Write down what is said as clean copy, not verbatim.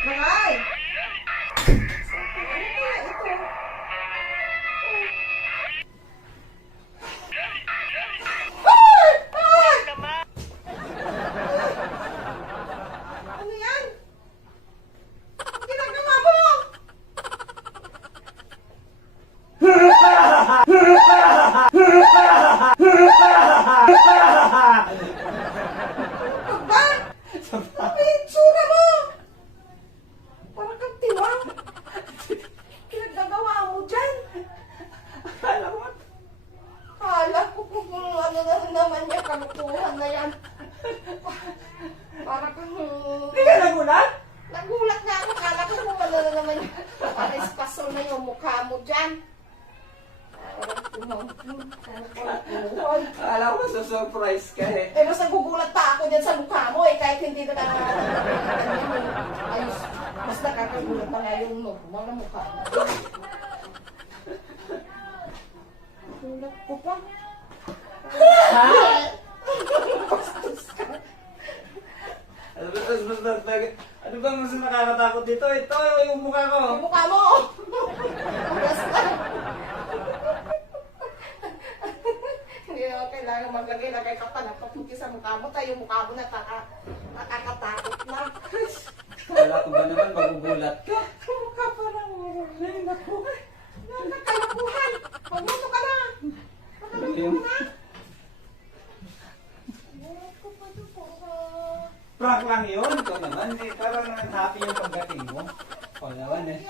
Nakay! Ano kaya ito? Ay! Ay! Ano yan? Ang ginagawa mo? Ba? Ano yung tsura mo? Parang kang tiwang. Pinaggagawa mo dyan. Akala mo? Kala ko kung ano na naman yung kalukuhan na yan. Parang kang... Hindi ka nagulat? Nagulat nga ako. Kala ko kung ano na naman yung... Parang espasol na yung mukha mo dyan. Akala ko surprise ka eh. Eh, mas nagugulat pa ako dyan sa mukha mo eh. Kahit hindi na ayos. Mas nakakagulat pa nga yung mga mukha mo. Gulat ko pa. Ano ba mas nakakatakot dito? Ito yung mukha ko. Yung mukha mo! Basta. Hindi naman kailangan maglagay na kay kapalang paputi sa mukha mo. Tayo yung mukha mo nakakatakot na. Wala ko ba naman magugulat ka? Yung mukha parang ay, naku. Nakakalakuhan. Pagmuto ka na. Nakalakuhan na. Naku pa ito po. Prank lang yun. Ito naman eh. Parang happy yung pagdating mo. O naman eh.